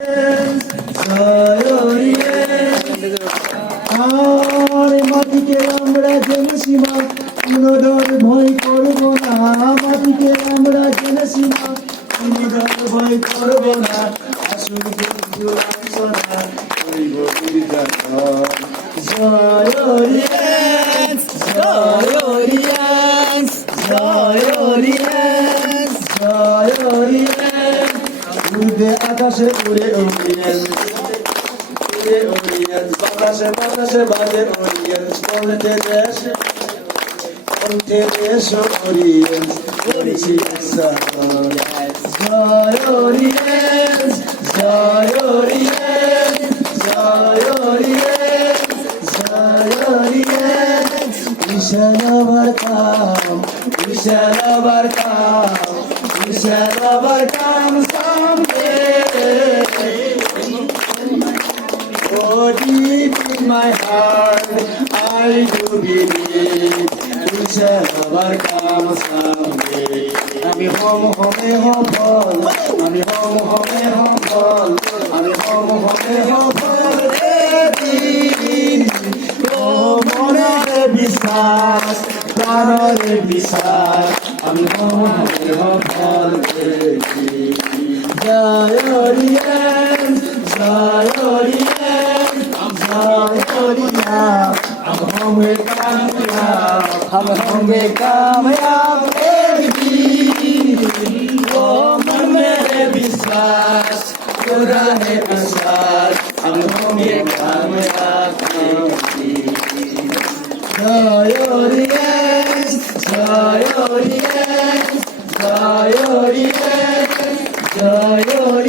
আর মাটিকে আমরা জেনেছি মা, কোনো ডর ভয় করব না। মাটিকে আমরা জেনেছি মা, কোনো ডর ভয় করব না। আসুন বন্ধু আলোচনা করিব নির্যাতন। জয় ওরিয়েন্স, জয় ওরিয়েন্স, জয় ওরিয়েন্স, জয় ওরিয়েন্স। উড়বে আকাশে উড়ে ওরিয়েন্স, উড়ে ওরিয়েন্স। বাতাসে বাতাসে বাজে ওরিয়েন্স, বলতে দেশ বলতে দেশ ওরিয়েন্স। করেছি সাথ। জয় ওরিয়েন্স, জয় ওরিয়েন্স, জয় ওরিয়েন্স, জয় ওরিয়েন্স। We shall overcome, we shall overcome, we shall overcome someday. Oh, deep in my heart, I do believe we shall overcome someday. আমি হম হমে হফল, আমি হম হমে হফল, আমি হম হমে হফল দিন। ও মনের বিশ্বাস, প্রাণের বিশ্বাস, আমি হম হমে হফল দিন। জয় ওরিয়েন্স, জয় ওরিয়েন্স, জয় ওরিয়েন্স। हम होंगे कामयाब, हम होंगे कामयाब एक दिन। ओ मन में विश्वास, पूरा है विश्वास, हम होंगे कामयाब एक दिन। जय ओरिएंस, जय ओरिएंस, जय ओरिएंस, जय ओरिएंस।